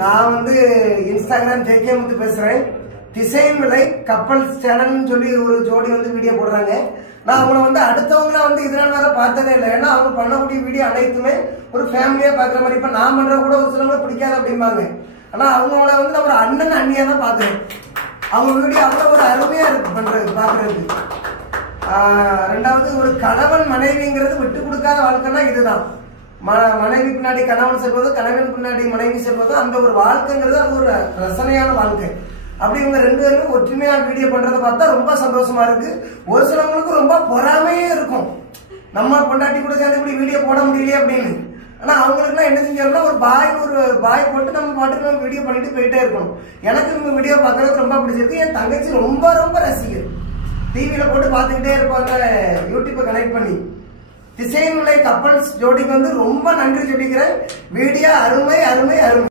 நான் வந்து Instagram JK முத்து பேசுறேன். திசைவிலை கப்பல்ஸ் சேனல்னு சொல்லி ஒரு ஜோடி வந்து வீடியோ போடுறாங்க. நான் அவங்கள வந்து அடுத்தவங்கள வந்து இதனால வேற பார்த்ததே இல்லை. ஏன்னா அவங்க பண்ணக்கூடிய வீடியோ அனைத்துமே ஒரு ஃபேமிலியா பாக்குற மாதிரி. இப்ப நான் பண்ற கூட ஒரு சிலவங்க பிடிக்காது அப்படிம்பாங்க. ஆனா அவங்கள வந்து நான் ஒரு அண்ணன் அண்ணியா தான் பாக்குறேன். அவங்க வீடியோ அவ்வளவு ஒரு அருமையா இருக்கு பண்றது பாக்குறதுக்கு. ரெண்டாவது ஒரு கணவன் மனைவிங்கிறது விட்டு கொடுக்காத வாழ்க்கைன்னா இதுதான். மனைவி பின்னாடி கணவன் செல்வது, கணவன் பின்னாடி மனைவி செல்வது, அந்த ஒரு வாழ்க்கைங்கிறது அது ஒரு ரசனையான வாழ்க்கை. அப்படி இவங்க ரெண்டு பேரும் ஒற்றுமையா வீடியோ பண்றதை பார்த்தா ரொம்ப சந்தோஷமா இருக்கு. ஒரு சிலவங்களுக்கு ரொம்ப பொறாமையே இருக்கும், நம்ம பொண்டாட்டி கூட சேர்ந்து இப்படி வீடியோ போட முடியலையே அப்படின்னு. ஆனா அவங்களுக்கு எல்லாம் என்ன செஞ்சோம்னா ஒரு பாய் போட்டு நம்ம பாட்டுக்கு நம்ம வீடியோ பண்ணிட்டு போயிட்டே இருக்கணும். எனக்கு இவங்க வீடியோ பார்க்கறதுக்கு ரொம்ப பிடிச்சிருக்கு. என் தங்கச்சி ரொம்ப ரொம்ப ரசிகர், டிவியில போட்டு பார்த்துக்கிட்டே இருப்பாங்க யூடியூப்பை கனெக்ட் பண்ணி. திசைவிலை கப்பல்ஸ் ஜோடிக்கு வந்து ரொம்ப நன்றி சொல்லிக்கிறேன். வீடியோ அருமை அருமை அருமை.